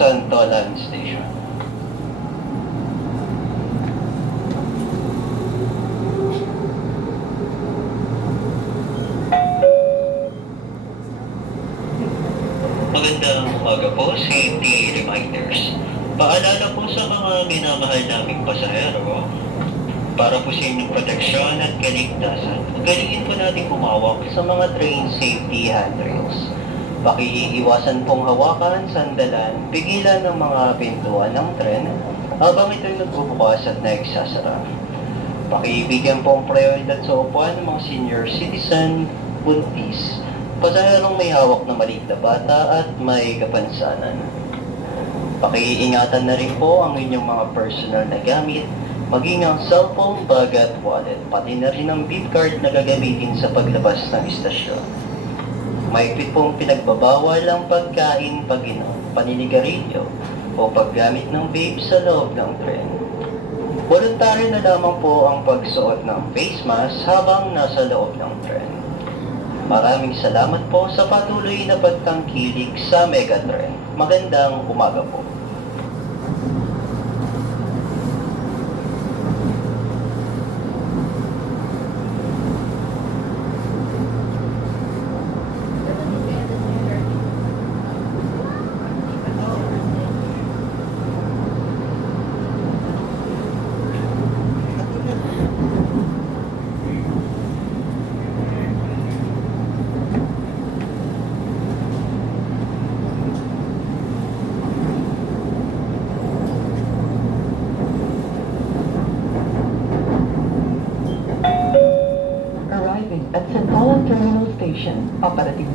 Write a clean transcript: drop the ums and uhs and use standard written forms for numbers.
Santolan Station. Magandang umaga po, safety reminders. Paalala po sa mga minamahal naming pasahero, para po sa inyong proteksyon at kaligtasan, ugaliin po natin humawak sa mga train safety handrails. Pakiiwasan pong hawakan, sandalan, pigilan ng mga pintuan ng tren habang ito'y nagbubukas at nagsasara. Pakibigyan pong prioridad sa upuan ng mga senior citizen, buntis, pasaherong may hawak na maliit na bata at may kapansanan. Pakiingatan na rin po ang inyong mga personal na gamit, maging ang cellphone, bag at wallet, pati na rin ang beep card na gagamitin sa paglabas ng istasyon. Mahigpit pong pinagbabawal ang pagkain, pag-inom, paninigarilyo o paggamit ng vape sa loob ng tren. Voluntaryo na lamang po ang pagsuot ng face mask habang nasa loob ng tren. Maraming salamat po sa patuloy na pagtangkilik sa Megatren. Magandang umaga po. Arriving at Santolan Terminal Station, paparating